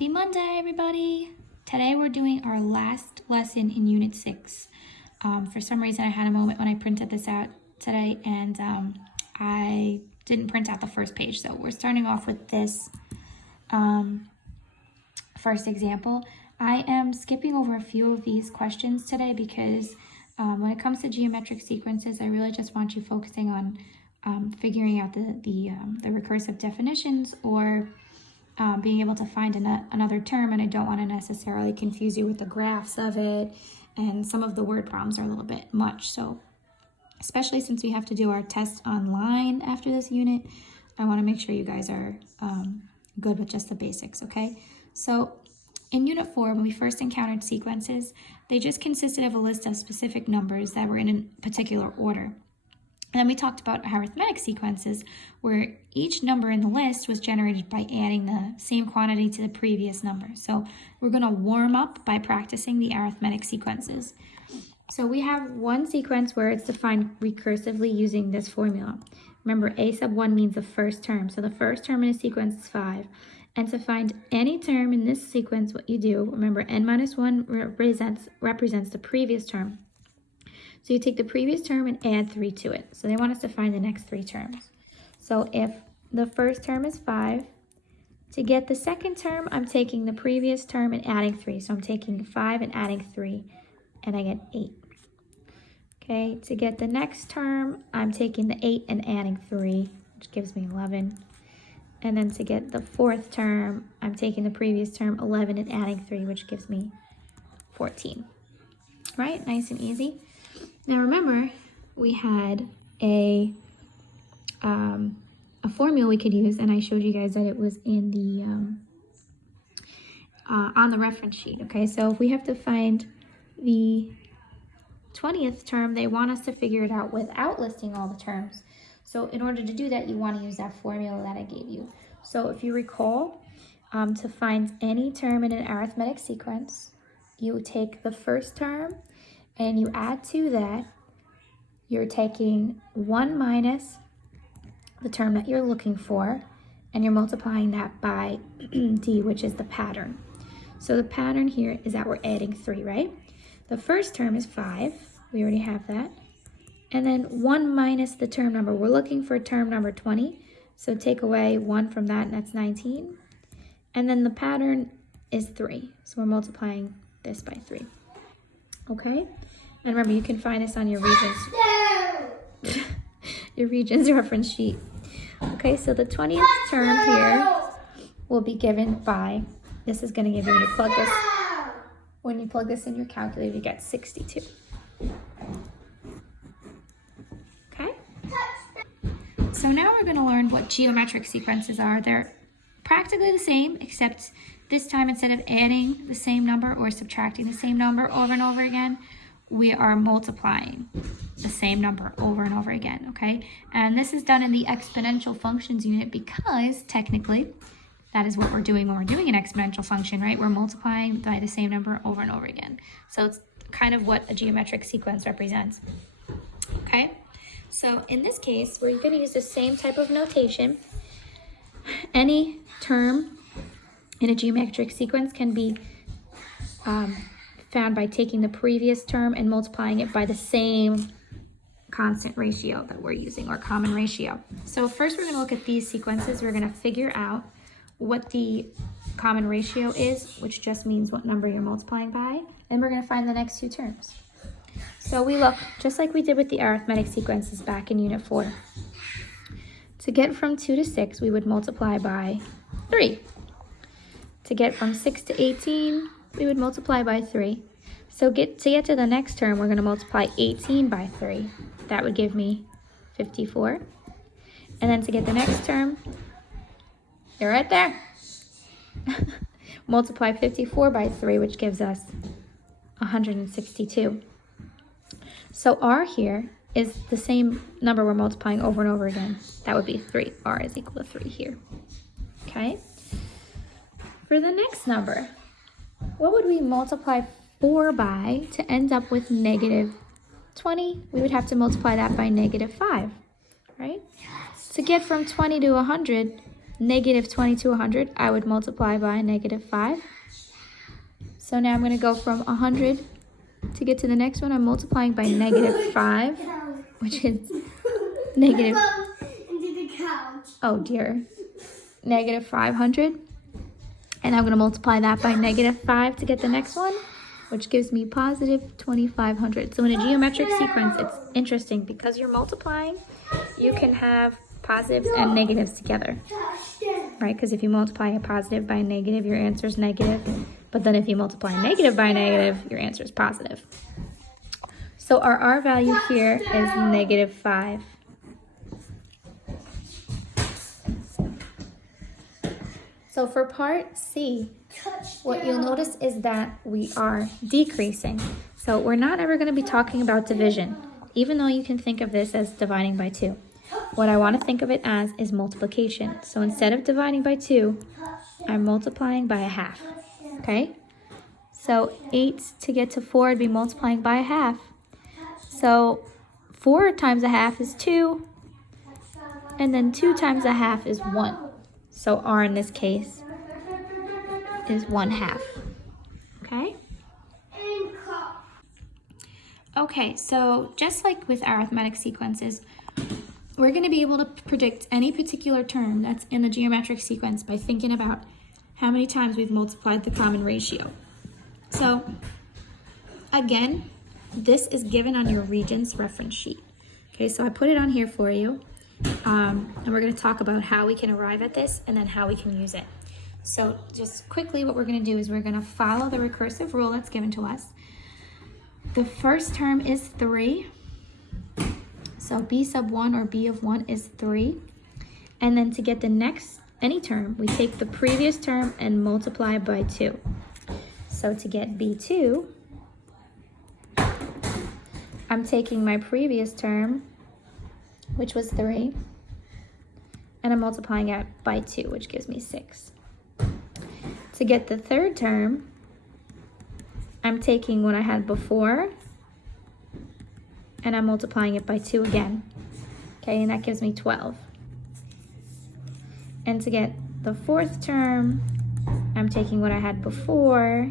Happy Monday, everybody! Today we're doing our last lesson in Unit 6. For some reason I had a moment when I printed this out today and I didn't print out the first page. So we're starting off with this first example. I am skipping over a few of these questions today because when it comes to geometric sequences, I really just want you focusing on figuring out the recursive definitions or being able to find another term, and I don't want to necessarily confuse you with the graphs of it, and some of the word problems are a little bit much. So especially since we have to do our test online after this unit, I want to make sure you guys are good with just the basics, okay? So in Unit 4, when we first encountered sequences, they just consisted of a list of specific numbers that were in a particular order. And then we talked about arithmetic sequences, where each number in the list was generated by adding the same quantity to the previous number. So we're going to warm up by practicing the arithmetic sequences. So we have one sequence where it's defined recursively using this formula. Remember, a sub 1 means the first term. So the first term in a sequence is 5. And to find any term in this sequence, what you do, remember, n minus 1 represents the previous term. So you take the previous term and add 3 to it. So they want us to find the next 3 terms. So if the first term is 5, to get the second term, I'm taking the previous term and adding 3. So I'm taking 5 and adding 3, and I get 8. Okay, to get the next term, I'm taking the 8 and adding 3, which gives me 11. And then to get the fourth term, I'm taking the previous term, 11, and adding 3, which gives me 14. Right, nice and easy. Now remember, we had a formula we could use, and I showed you guys that it was in the on the reference sheet. Okay, so if we have to find the 20th term, they want us to figure it out without listing all the terms. So in order to do that, you want to use that formula that I gave you. So if you recall, to find any term in an arithmetic sequence, you take the first term and you add to that, you're taking 1 minus the term that you're looking for, and you're multiplying that by d, which is the pattern. So the pattern here is that we're adding 3, right? The first term is 5. We already have that. And then 1 minus the term number. We're looking for term number 20. So take away 1 from that, and that's 19. And then the pattern is 3. So we're multiplying this by 3. Okay? And remember, you can find this on your Regents reference sheet. Okay, so the 20th term here will be given by, this is going to give you, when you plug this in your calculator, you get 62. Okay? So now we're going to learn what geometric sequences are. They're practically the same, except this time instead of adding the same number or subtracting the same number over and over again, we are multiplying the same number over and over again, okay? And this is done in the exponential functions unit because technically that is what we're doing when we're doing an exponential function, right? We're multiplying by the same number over and over again. So it's kind of what a geometric sequence represents, okay? So in this case, we're going to use the same type of notation. Any term in a geometric sequence can be found by taking the previous term and multiplying it by the same constant ratio that we're using, or common ratio. So first we're going to look at these sequences. We're going to figure out what the common ratio is, which just means what number you're multiplying by, and we're going to find the next 2 terms. So we look just like we did with the arithmetic sequences back in Unit 4. To get from 2 to 6, we would multiply by 3. To get from 6 to 18, we would multiply by 3. So to get to the next term, we're going to multiply 18 by 3. That would give me 54. And then to get the next term, you're right there. Multiply 54 by 3, which gives us 162. So r here is the same number we're multiplying over and over again. That would be 3. R is equal to 3 here. Okay? For the next number, what would we multiply 4 by to end up with negative 20? We would have to multiply that by negative 5, right? To get from 20 to 100, negative 20 to 100, I would multiply by negative 5. So now I'm going to go from 100 to get to the next one. I'm multiplying by negative 5, which is negative, oh dear, negative 500. And I'm going to multiply that by negative 5 to get the next one, which gives me positive 2,500. So in a geometric sequence, it's interesting because you're multiplying, you can have positives and negatives together, right? Because if you multiply a positive by a negative, your answer is negative. But then if you multiply a negative by a negative, your answer is positive. So our R value here is negative 5. So for part C, what you'll notice is that we are decreasing. So we're not ever going to be talking about division, even though you can think of this as dividing by 2. What I want to think of it as is multiplication. So instead of dividing by 2, I'm multiplying by a half. Okay? So 8 to get to 4 would be multiplying by a half. So 4 times a half is 2. And then 2 times a half is 1. So R in this case is 1/2. Okay? Okay, so just like with arithmetic sequences, we're going to be able to predict any particular term that's in the geometric sequence by thinking about how many times we've multiplied the common ratio. So, again, this is given on your Regents reference sheet. Okay, so I put it on here for you, and we're going to talk about how we can arrive at this and then how we can use it. So just quickly, what we're going to do is we're going to follow the recursive rule that's given to us. The first term is 3. So b sub 1 or b of 1 is 3. And then to get the next, any term, we take the previous term and multiply by 2. So to get b2, I'm taking my previous term, which was 3, and I'm multiplying it by 2, which gives me 6. To get the third term, I'm taking what I had before, and I'm multiplying it by 2 again. Okay, and that gives me 12. And to get the fourth term, I'm taking what I had before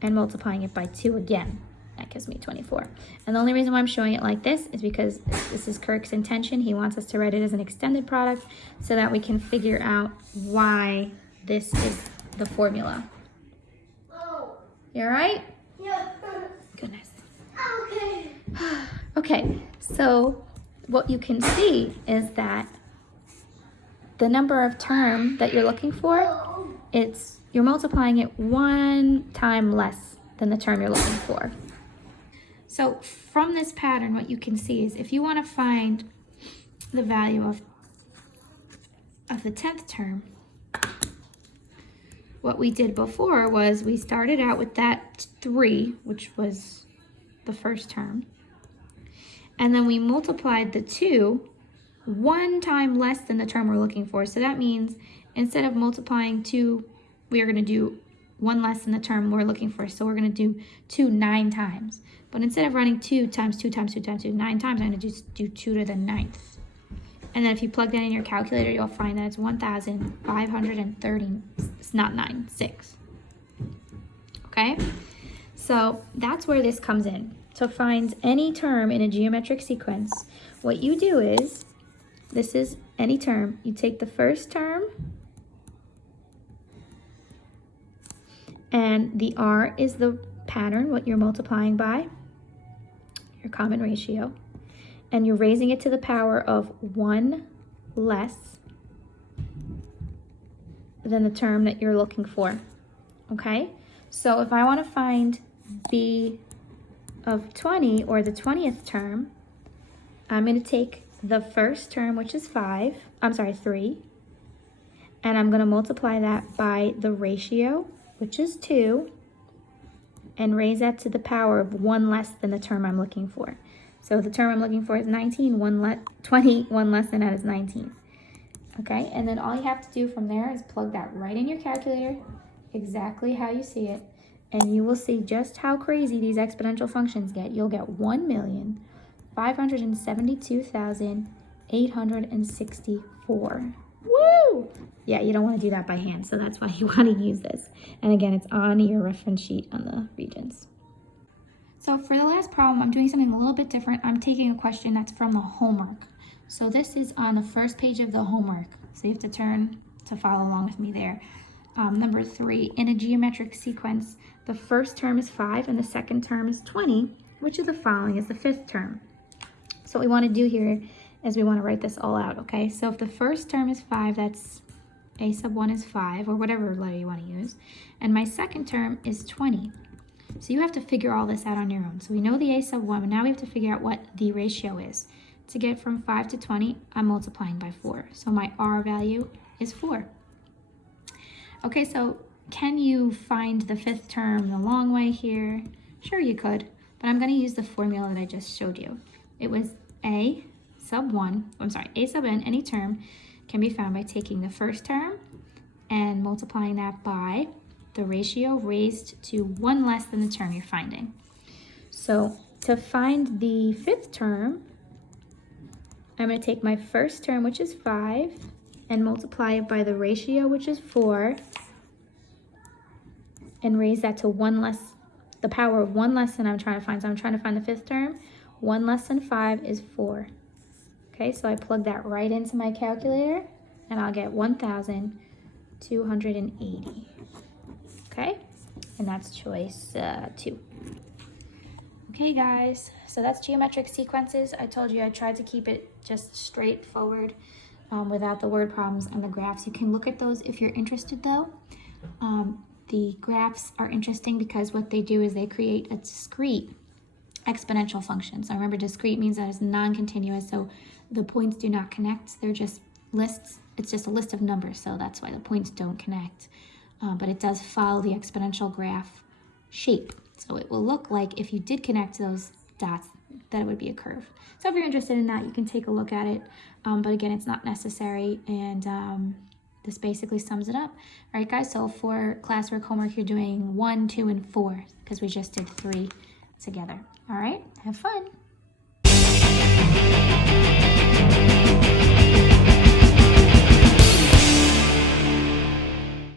and multiplying it by 2 again. That gives me 24. And the only reason why I'm showing it like this is because this is Kirk's intention. He wants us to write it as an extended product so that we can figure out why this is the formula. You all right? Yeah. Goodness. Okay. Okay, so what you can see is that the number of term that you're looking for, you're multiplying it 1 time less than the term you're looking for. So from this pattern, what you can see is if you want to find the value of the 10th term, what we did before was we started out with that 3, which was the first term, and then we multiplied the 2 1 time less than the term we're looking for. So that means instead of multiplying 2, we are going to do 1 less than the term we're looking for. So we're going to do 2 9 times. But instead of running 2 times 2 times 2 times 2 9 times, I'm going to just do 2 to the 9th. And then if you plug that in your calculator, you'll find that it's 1,530. It's not 9, 6. Okay? So that's where this comes in. To find any term in a geometric sequence, what you do is, this is any term. You take the first term, and the R is the pattern, what you're multiplying by, your common ratio, and you're raising it to the power of 1 less than the term that you're looking for. Okay? So if I want to find b of 20, or the 20th term, I'm going to take the first term, which is 3, and I'm going to multiply that by the ratio, which is 2, and raise that to the power of 1 less than the term I'm looking for. So the term I'm looking for is 19, 20, 1 less than that is 19. Okay, and then all you have to do from there is plug that right in your calculator, exactly how you see it, and you will see just how crazy these exponential functions get. You'll get 1,572,800 864. Woo! Yeah, you don't want to do that by hand, so that's why you want to use this. And again, it's on your reference sheet on the regions. So for the last problem, I'm doing something a little bit different. I'm taking a question that's from the homework. So this is on the first page of the homework. So you have to turn to follow along with me there. Number 3, in a geometric sequence, the first term is 5 and the second term is 20. Which of the following is the fifth term? So what we want to do here is we want to write this all out, okay? So if the first term is 5, that's a sub 1 is 5, or whatever letter you want to use. And my second term is 20. So you have to figure all this out on your own. So we know the a sub 1, but now we have to figure out what the ratio is. To get from 5 to 20, I'm multiplying by 4. So my r value is 4. Okay, so can you find the fifth term the long way here? Sure you could, but I'm going to use the formula that I just showed you. It was a sub n, any term can be found by taking the first term and multiplying that by the ratio raised to 1 less than the term you're finding. So to find the fifth term, I'm going to take my first term, which is 5, and multiply it by the ratio, which is 4, and raise that to 1 less, the power of 1 less than I'm trying to find. So I'm trying to find the fifth term. 1 less than 5 is 4. Okay, so I plug that right into my calculator, and I'll get 1,280. Okay, and that's choice 2. Okay guys, so that's geometric sequences. I told you I tried to keep it just straightforward without the word problems and the graphs. You can look at those if you're interested though. The graphs are interesting because what they do is they create a discrete exponential function. So remember, discrete means that it's non-continuous, so the points do not connect. They're just lists. It's just a list of numbers, so that's why the points don't connect. But it does follow the exponential graph shape. So it will look like if you did connect those dots, that it would be a curve. So if you're interested in that, you can take a look at it. But again, it's not necessary, and this basically sums it up. All right, guys, so for classwork homework, you're doing 1, 2, and 4, because we just did 3 together. All right, have fun.